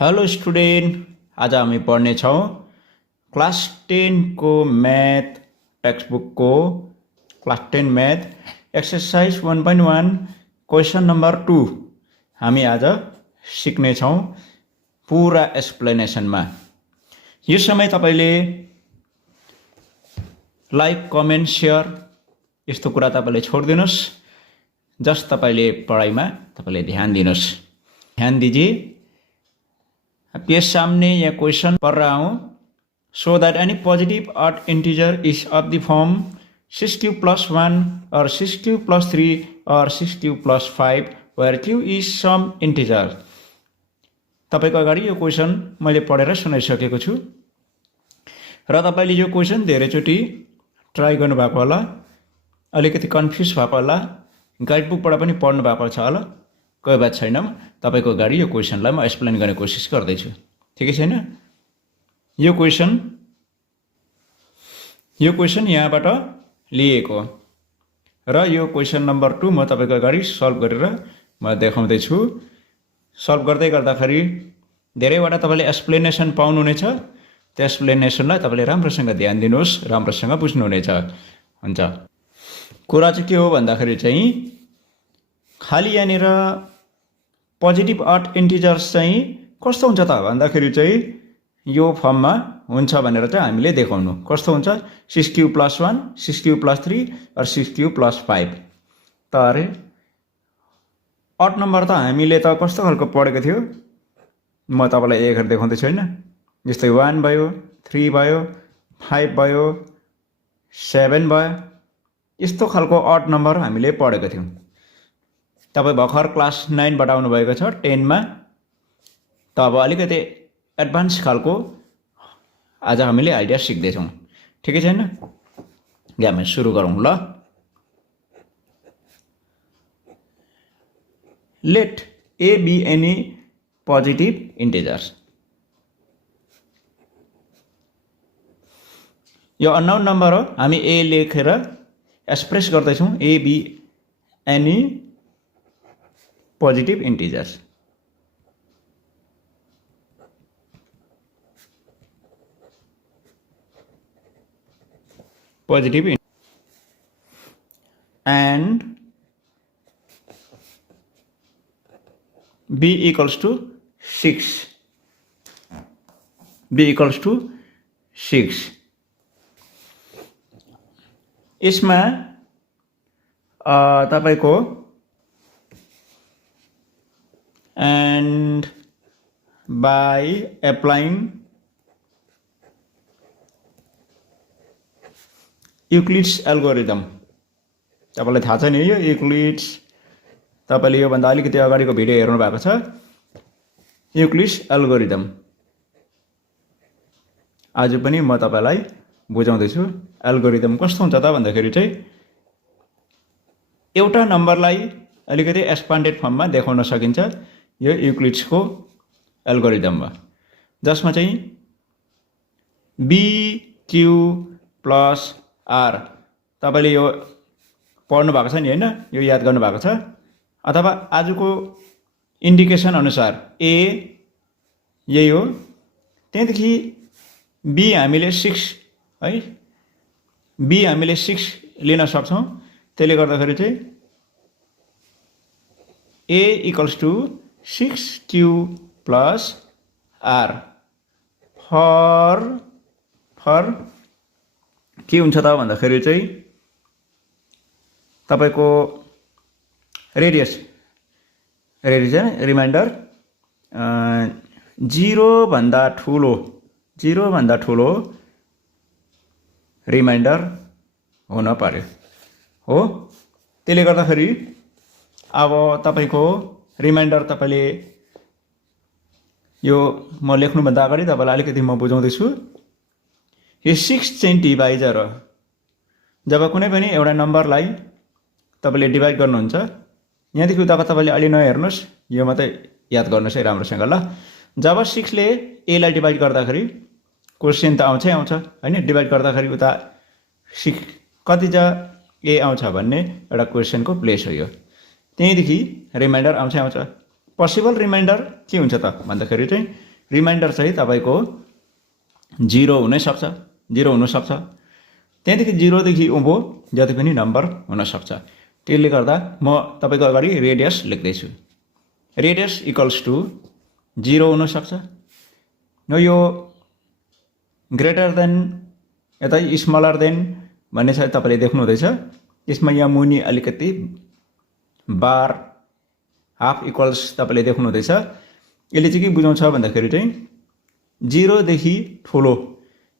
Hello student, आज हामी पढ्नेछौँ class 10 को म्याथ टेक्स्टबुकको class 10 math exercise 1.1 question number 2 हामी आज सिक्नेछौँ पुरा एक्सप्लेनेसनमा। यो समय तपाईले लाइक, कमेन्ट, सेयर यस्तो कुरा तपाईले छोड्दिनुस्। जस्ट तपाईले पढाइमा तपाईले ध्यान दिनुस्। ध्यान दीजिए। पेज सामने यह क्वेश्चन पढ़ रहा हूँ। So that any positive odd integer is of the form 6q plus 1 or 6q plus 3 or 6q plus 5 where q is some integer। तपाईको अगाडि यो क्वेश्चन मैले पढेर सुनाइसकेको छु र तपाईले यो क्वेश्चन धेरैचोटि ट्राई गर्नुभएको होला, अलिकति कन्फ्युज भएको होला, गाइडबुकबाट पनि पढ्नु भएको छ होला। कोही बात छैन, तपाईको अगाडि यो क्वेश्चनलाई म एक्सप्लेन गर्ने कोसिस गर्दैछु। ठिकै छैन? यो क्वेश्चन यहाँबाट लिएको र यो क्वेश्चन नम्बर 2 म तपाईको अगाडि सल्भ गरेर म देखाउँदै छु। सल्भ गर्दै गर्दाखेरि धेरैवटा तपाईले एक्सप्लेनेसन पाउनुहुनेछ। त्यो एक्सप्लेनेसनलाई तपाईले राम्रोसँग ध्यान दिनुहोस्, राम्रोसँग बुझ्नुहुनेछ। हुन्छ। कुरा चाहिँ के हो भन्दाखेरि चाहिँ खाली यहाँनिर पोजिटिभ ऑड इन्टिजर्स चाहिँ कस्तो हुन्छ त भन्दाखेरि चाहिँ यो फर्ममा हुन्छ भनेर चाहिँ हामीले देखाउनु। कस्तो हुन्छ? 6q plus 1, 6q plus 3 और 6q plus 5। त अरे ऑड नम्बर त हामीले त कस्तो खालको पढेको थियो म तपाईलाई एक गरी देखाउँदै छु हैन। जस्तै 1 भयो, 3 भयो, 5 भयो, 7 भयो। यस्तो खालको ऑड नम्बर हामीले पढेको थियौं। तपाई भर्खर क्लास 9 बाट आउनु भएको छ 10 मा। त अब अलिकति एडभान्स खालको आज हामीले आइडिया सिक्दै छौं। ठिकै छैन? यहाँ हामी सुरु गरौँ ल। Let a be any positive integers। यो अननोन नम्बर हो, हामी a लेखेर एक्सप्रेस गर्दै छौं। a be any positive integers। positive and b equals to 6। b equals to 6। इसमा तपाईको and by applying Uclid's algorithm। तपाईलाई थाहा छ नि यो Uclid's, तपाईले यो भन्दा अलिकति अगाडिको भिडियो हेर्नु भएको छ। Uclid's algorithm आज पनि म तपाईलाई बुझाउँदै छु। एल्गोरिदम कस्तो हुन्छ त भन्दाखेरि चाहिँ एउटा नम्बरलाई अलिकति एक्सपान्डेड फर्ममा देखाउन सकिन्छ यो Uclid's को एल्गोरिदममा, जसमा चाहिँ b q plus r तपाईले यो पढ्नु भएको छ नि हैन, यो याद गर्नु भएको छ। अथवा आजको इन्डिकेसन अनुसार a यही हो, त्यसैदेखि b हामीले 6 है, b हामीले 6 लिन सक्छौं। त्यसले गर्दाखेरि चाहिँ a equals to 6q plus r for के हुन्छ त भन्दाखेरि चाहिँ तपाईको रेडियस रिमाइन्डर 0 भन्दा ठूलो रिमाइन्डर हुन पर्यो हो। त्यसले गर्दाखेरि अब तपाईको रिमाइन्डर तपाईले यो म लेख्नु भन्दा अगाडि तपाईलाई अलिकति म बुझाउँदै छु। यो 6 चाहिँ डिभाइजर हो। जब कुनै पनि एउटा नम्बरलाई तपाईले डिभाइड गर्नुहुन्छ, यहाँदेखि उताको तपाईले अलि नहेर्नुस्, यो मात्रै याद गर्नुस् है राम्रोसँग ल। जब 6 ले a लाई डिभाइड गर्दाखेरि क्वेशन त आउँछै आउँछ हैन। डिभाइड गर्दाखेरि उता 6 कति जा a आउँछ भन्ने एउटा क्वेशनको प्लेस हो यो। त्यहीदेखि रिमाइन्डर आउँछै आउँछ। पोसिबल रिमाइन्डर के हुन्छ त भन्दाखेरि चाहिँ रिमाइन्डर चाहिँ तपाईको 0 हुनै सक्छ, 0 हुन सक्छ। त्यहाँदेखि 0 देखि उँभो जति पनि नम्बर हुन सक्छ। त्यसले गर्दा म तपाईको अगाडि रेडियस लेख्दै छु। रेडियस इक्वल्स टु 0 हुन सक्छ। न यो ग्रेटर देन यता स्मलर देन भन्ने चाहिँ तपाईले देख्नु हुँदैछ। यसमा यहाँ मुनि अलिकति बार हाफ इक्वल्स तपाईले देख्नु हुँदैछ। यसले चाहिँ के बुझाउँछ भन्दाखेरि चाहिँ 0 देखि ठुलो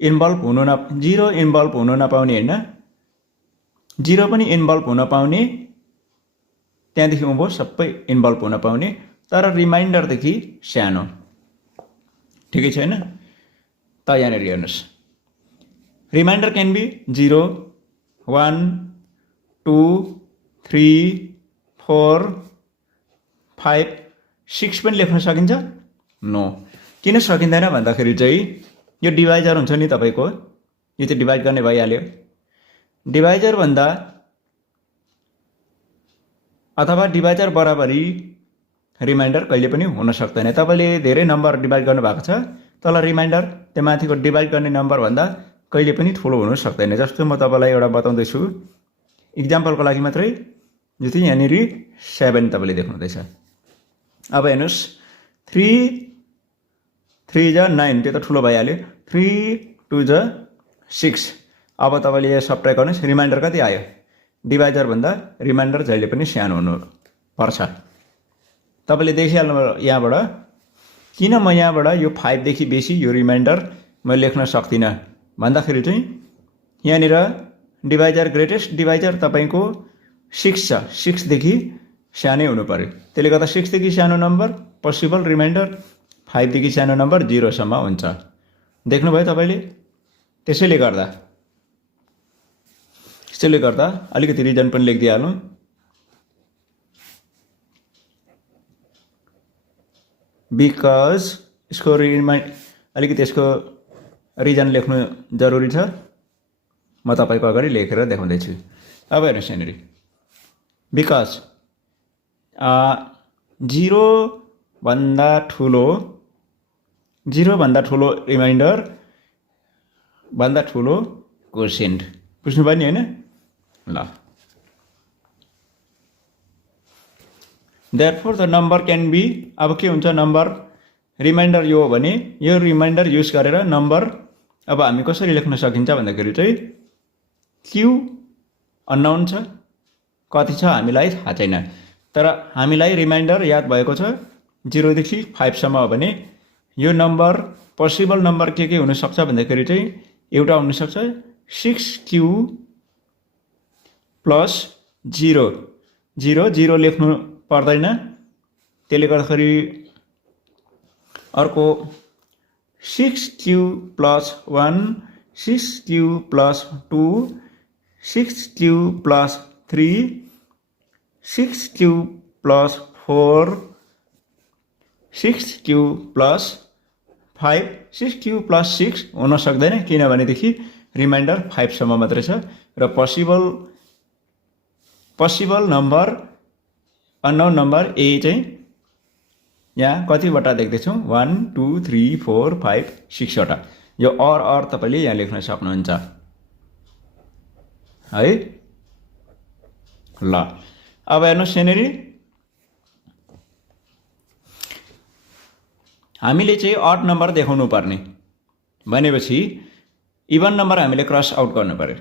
इन्भल्भ हुन 0 इन्भल्भ हुन नपाउने हैन, 0 पनि इन्भल्भ हुन पाउने, त्यहाँदेखि उँभो सबै इन्भल्भ हुन पाउने, तर रिमाइन्डर देखि सानो। ठिकै छैन त? यहाँनिर हेर्नुस्, रिमाइन्डर क्यान बी 0, 1, 2, 3, 4, 5, 6 पनि लेख्न सकिन्छ? नो। किन सकिँदैन भन्दाखेरि चाहिँ यो डिभाइजर हुन्छ नि तपाईको, यो चाहिँ डिभाइड गर्ने भइहाल्यो। डिभाइजर भन्दा अथवा डिभाइजर बराबरी रिमाइन्डर कहिले पनि हुन सक्दैन। तपाईले धेरै नम्बर डिभाइड गर्नु भएको छ, तल रिमाइन्डर त्यो माथिको डिभाइड गर्ने नम्बर भन्दा कहिले पनि ठुलो हुन सक्दैन। जस्तो म तपाईलाई एउटा बताउँदै छु इक्जाम्पलको लागि मात्रै। यो चाहिँ यहाँनिर 7 तपाईले देख्नु हुँदैछ। अब हेर्नुस् 3 जा 9 त्यो त ठुलो भइहाल्यो। 3 2 जा 6। अब तपाईले यो सब्ट्र्याक्ट गर्नुस्, रिमाइन्डर कति आयो? डिभाइजर भन्दा रिमाइन्डर जहिले पनि सानो हुनु पर्छ। तपाईले देखिहाल्नु यहाँबाट किन म यहाँबाट यो 5 देखि बेसी यो रिमाइन्डर म लेख्न सक्दिनँ भन्दाखेरि चाहिँ यहाँनिर डिभाइजर ग्रेटेस्ट डिभाइजर तपाईको 6 छ। 6 देखि सानै हुनु पर्यो। त्यसले गर्दा 6 देखि सानो नम्बर पोसिबल रिमाइन्डर, 5 देखि सानो नम्बर 0 सम्म हुन्छ। देख्नुभयो तपाईले? त्यसैले गर्दा अलिकति रिजन पनि लेखिदिइहालौँ। बिकज यसको अलिकति यसको रिजन लेख्नु जरुरी छ। म तपाईको अगाडि लेखेर देखाउँदैछु। अब हेर्नुस् यहाँनिर बिकज 0 भन्दा ठुलो रिमाइन्डर भन्दा ठुलो कोसेन्ट। बुझ्नुभयो नि हैन? ल therefore the number can be, अब के हुन्छ नम्बर रिमाइन्डर यो हो भने यो रिमाइन्डर युज गरेर नम्बर अब हामी कसरी लेख्न सकिन्छ भन्दाखेरि चाहिँ क्यू अननोन छ, कति छ हामीलाई थाहा छैन, तर हामीलाई रिमाइन्डर याद भएको छ 0 देखि 5 सम्म हो भने यो नम्बर पोसिबल नम्बर के हुन सक्छ भन्दाखेरि चाहिँ एउटा हुन सक्छ 6q प्लस 0 0 लेख्नु पर्दैन। त्यसले गर्दाखेरि अर्को 6q plus 1, 6q plus 2, 6q plus 3, 6q plus 4, 6q plus 5, 6q plus 6 हुन सक्दैन किनभनेदेखि रिमाइन्डर 5 सम्म मात्रै छ र पोसिबल नम्बर अननोन नम्बर ए चाहिँ यहाँ कतिवटा देख्दैछौँ 1 2 3 4 5 6 वटा। यो अर तपाईले यहाँ लेख्न सक्नुहुन्छ है। ल अब हेर्नुस् यहाँनिर हामीले चाहिँ अड नम्बर देखाउनु पर्ने भनेपछि इभन नम्बर हामीले क्रस आउट गर्नु पर्यो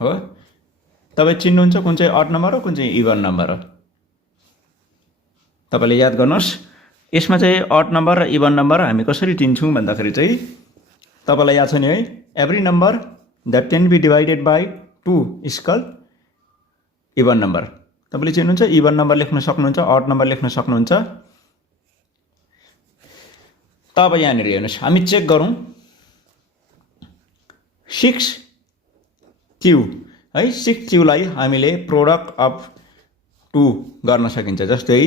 हो। तपाई चिन्नुहुन्छ कुन चाहिँ अड नम्बर हो कुन चाहिँ इभन नम्बर हो? तपाईले याद गर्नुस्। यसमा चाहिँ अड नम्बर र इभन नम्बर हामी कसरी चिन्छौं भन्दाखेरि चाहिँ तपाईलाई याद छ नि है, every number that can be divided by 2 is called even number. तपाईले चिन्नुहुन्छ इभन नम्बर लेख्न सक्नुहुन्छ, अड नम्बर लेख्न सक्नुहुन्छ। तब यहाँनिर हेर्नुस् हामी चेक गरौँ 6q है, 6q लाई हामीले प्रोडक्ट अफ 2 गर्न सकिन्छ। जस्तै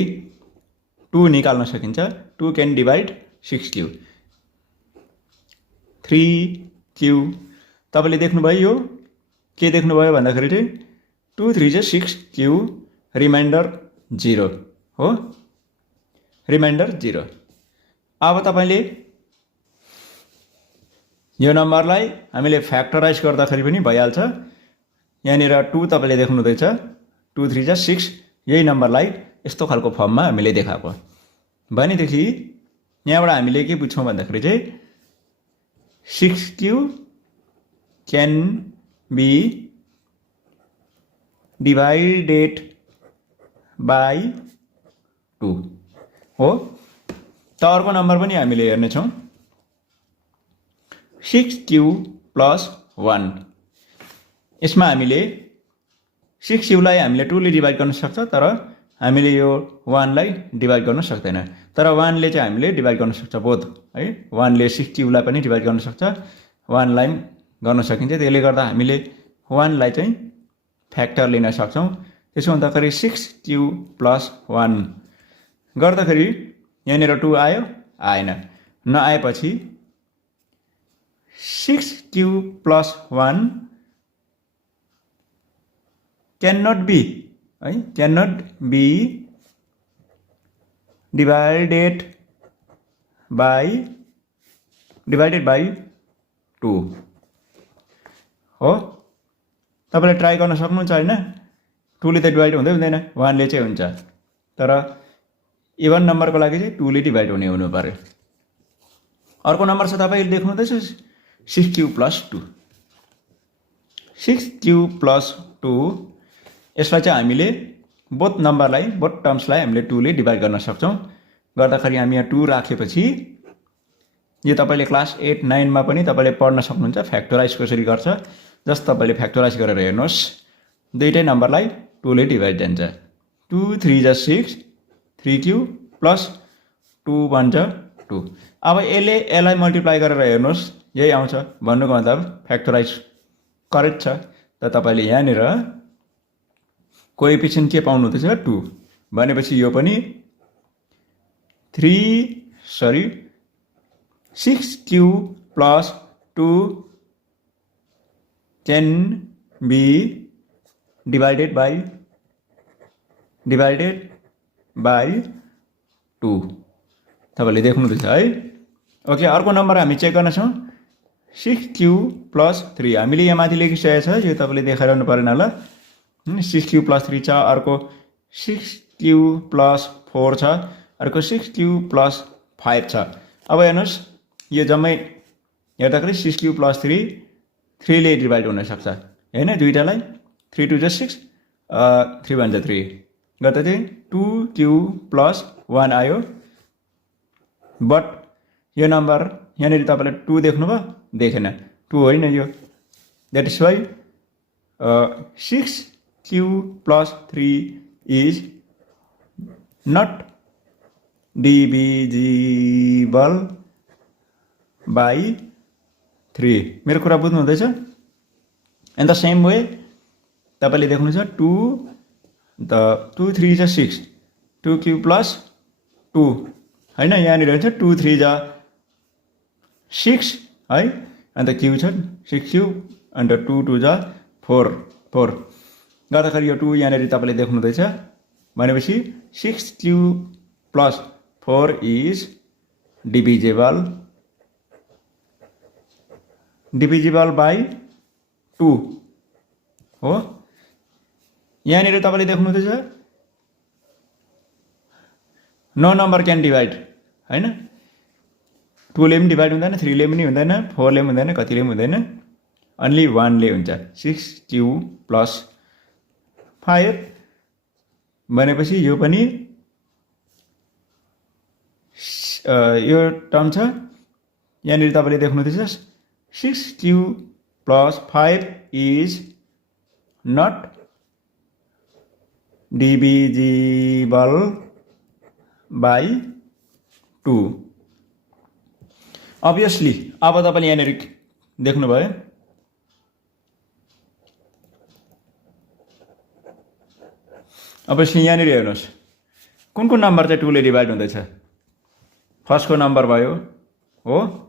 2 निकाल्न सकिन्छ। 2 क्यान डिवाइड 6q। 3q तपाईले देख्नुभयो यो के देख्नुभयो भन्दाखेरि चाहिँ 2 3 जा 6q रिमाइन्डर 0 हो, रिमाइन्डर 0। अब तपाईले यो नम्बरलाई हामीले फ्याक्टराइज गर्दाखेरि पनि भइहाल्छ। यहाँनिर 2 तपाईले देख्नु हुँदैछ, 2 3 जा 6, यही नम्बरलाई यस्तो खालको फर्ममा हामीले देखाएको। भनेदेखि यहाँबाट हामीले के बुझ्छौँ भन्दाखेरि चाहिँ 6q can be divided by 2 हो। त अर्को नम्बर पनि हामीले हेर्नेछौँ, 6q plus 1। यसमा हामीले 6q लाई हामीले 2 ले डिभाइड गर्न सक्छ, तर हामीले यो 1 लाई डिभाइड गर्न सक्दैन। तर 1 ले चाहिँ हामीले डिभाइड गर्न सक्छ बोथ है। 1 ले 6q लाई पनि डिभाइड गर्न सक्छ, 1 लाई गर्न सकिन्छ। त्यसले गर्दा हामीले 1 लाई चाहिँ फ्याक्टर लिन सक्छौँ। त्यसो हुँदाखेरि 6q plus 1 गर्दाखेरि यहाँनिर 2 आयो, आएन। नआएपछि 6q plus 1 cannot be है, cannot be divided by 2 हो। तपाईले ट्राई गर्न सक्नुहुन्छ हैन। 2 ले त डिभाइड हुँदैन, 1 ले चाहिँ हुन्छ। तर इभन नम्बरको लागि चाहिँ 2 ले डिभाइड हुनु पर्यो। अर्को नम्बर छ, तपाईले देख्नु हुँदैछ 6q plus 2। 6q plus 2 यसलाई चाहिँ हामीले बोथ नम्बरलाई, बोथ टर्म्सलाई हामीले 2 ले डिभाइड गर्न सक्छौँ। गर्दाखेरि हामी यहाँ 2 राखेपछि यो तपाईले क्लास 8 9 मा पनि तपाईले पढ्न सक्नुहुन्छ फ्याक्टराइज कसरी गर्छ। जस्ट तपाईले फ्याक्टराइज गरेर हेर्नुहोस्, दुईटै नम्बरलाई 2 ले डिभाइड जान्छ। 2 3 जा 6, 3q plus 2 1 जा 2। अब यसलाई मल्टिप्लाई गरेर हेर्नुहोस्, यही आउँछ। भन्नुको मतलब फ्याक्टराइज करेक्ट छ। त तपाईले यहाँनिर कोएफिसिएन्ट के पाउनु हुँदैछ 2। भनेपछि यो पनि 6q plus 2 can be divided by 2 तपाईले देख्नु हुँदैछ है। ओके, अर्को नम्बर हामी चेक गर्नेछौँ, 6q plus 3। हामीले यहाँ माथि लेखिसकेको छ, यो तपाईले देखाइरहनु परेन होला। 6q plus 3 छ, अर्को 6q plus 4 छ, अर्को 6q plus 5 छ। अब हेर्नुहोस्, यो जम्मै हेर्दाखेरि 6q plus 3 ले डिभाइड हुन सक्छ हैन। दुईटालाई 3 2 जा 6, 3 1 जा 3 गर्दा चाहिँ 2q plus 1 आयो। बट यो नम्बर यहाँनिर तपाईले 2 देख्नुभयो, देखेन, 2 होइन यो। That is why 6q plus 3 is not divisible by 3। मेरो कुरा बुझ्नु हुँदैछ? इन द सेम वे तपाईले देख्नुहुन्छ 2 3 जा 6, 2q plus 2 हैन। यहाँनिर हुन्छ 2 3 जा 6 है, अन्त q छ 6q, अन्त 2 2 जा 4 गर्दाखेरि यो 2 यहाँनिर तपाईले देख्नु हुँदैछ। भनेपछि 6q plus 4 is divisible by 2 हो। यहाँनिर तपाईले देख्नु हुँदैछ नो नम्बर क्यान डिभाइड हैन। 2 ले पनि डिभाइड हुँदैन, 3 ले पनि हुँदैन, 4 ले पनि हुँदैन, कतिले पनि हुँदैन, अन्ली 1 ले हुन्छ। 6q plus 5 भनेपछि यो पनि यो टर्म छ। यहाँनिर तपाईले देख्नु हुँदैछ 6q plus 5 is not divisible by 2। obviously अब तपाईले यहाँनिर देख्नुभयो, obviously यहाँनिर हेर्नुहोस् कुन नम्बर चाहिँ 2 ले डिभाइड हुँदैछ। फर्स्टको नम्बर भयो हो,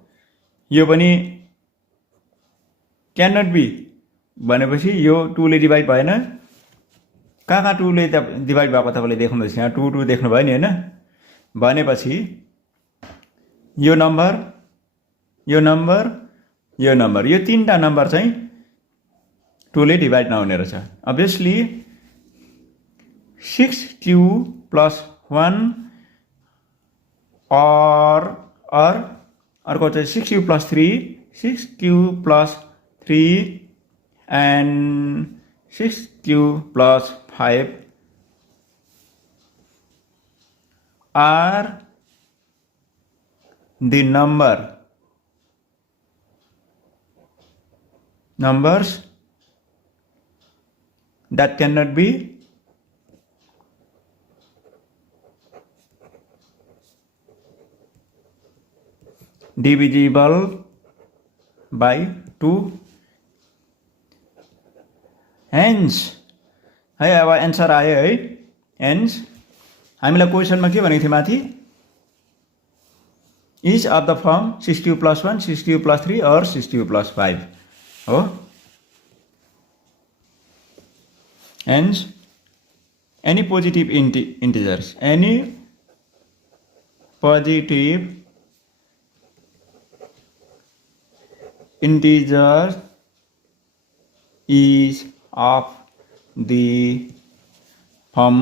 यो पनि क्यान नट बी भनेपछि यो 2 ले डिभाइड भएन। कहाँ 2 ले डिभाइड भएको तपाईले देख्नु हुँदैछ, यहाँ 2 2 देख्नु भयो नि हैन। भनेपछि यो नम्बर यो नम्बर, यो तीनटा नम्बर चाहिँ 2 ले डिभाइड नहुने रहेछ। अभियसली 6q + 1 or अर्को चाहिँ 6q + 3, 6q + 3 and 6q + 5 are the numbers that cannot be divisible by 2. Hence है अब एन्सर आयो है। हेन्स हामीलाई क्वेसनमा के भनेको थियो माथि, is of the form 6q + 1, 6q + 3 or 6q + 5 हो। Hence any positive integers, any positive integer is of the form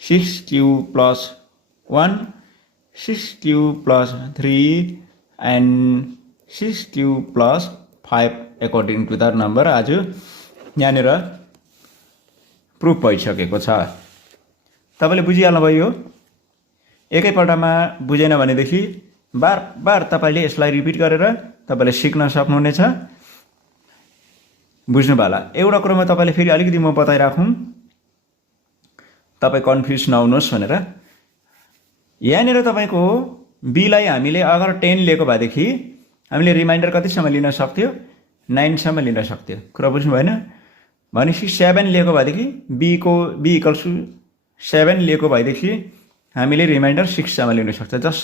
6q + 1, 6q + 3 and 6q + 5 according to that number। आज यहाँनिर प्रुफ भइसकेको छ। तपाईले बुझिहाल्नुभयो। एकैपल्टमा बुझेन भनेदेखि बार बार तपाईले यसलाई रिपिट गरेर तपाईले सिक्न सक्नुहुनेछ। बुझ्नु होला। एउटा कुरोमा तपाईले फेरि अलिकति म बताइराखौं, तपाई कन्फ्युज नहुनुहोस् भनेर। यहाँनिर तपाईको b लाई हामीले अगर 10 लिएको भएदेखि हामीले रिमाइन्डर कतिसम्म लिन सक्थ्यो, 9 सम्म लिन सक्थ्यो। कुरा बुझ्नु भएन? भनेपछि 7 लिएको भएदेखि b = 7 लिएको भएदेखि हामीले रिमाइन्डर 6 सम्म लिन सक्छ। जस्ट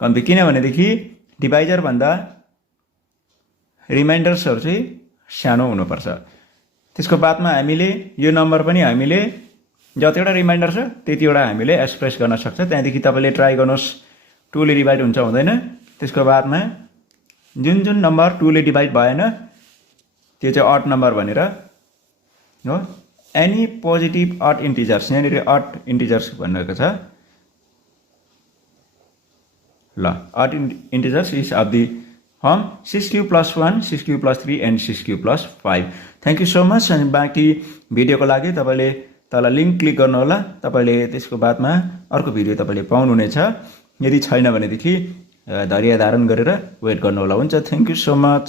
कम्ती, किनभनेदेखि डिभाइजर भन्दा रिमाइन्डर्सहरु चाहिँ सानो हुनुपर्छ। त्यसको बादमा हामीले यो नम्बर पनि हामीले जतिवटा रिमाइन्डर छ त्यतिवटा हामीले एक्सप्रेस गर्न सक्छ। त्यहाँदेखि तपाईले ट्राई गर्नुहोस् 2 ले डिभाइड हुन्छ हुँदैन। त्यसको बादमा जुन जुन नम्बर 2 ले डिभाइड भएन त्यो चाहिँ अड नम्बर भनेर हो। एनी पोजिटिभ अड इन्टिजर्स, यहाँनिर अड इन्टिजर्स भनेको छ ल। Odd integers is of the form 6q + 1, 6q + 3 and 6q + 5। Thank you so much. अनि बाँकी भिडियोको लागि तपाईले तल लिंक क्लिक गर्नु होला। तपाईले त्यसको बादमा अर्को भिडियो तपाईले पाउनुहुनेछ। यदि छैन भनेदेखि धैर्य धारण गरेर वेट गर्नु होला। हुन्छ। Thank you so much.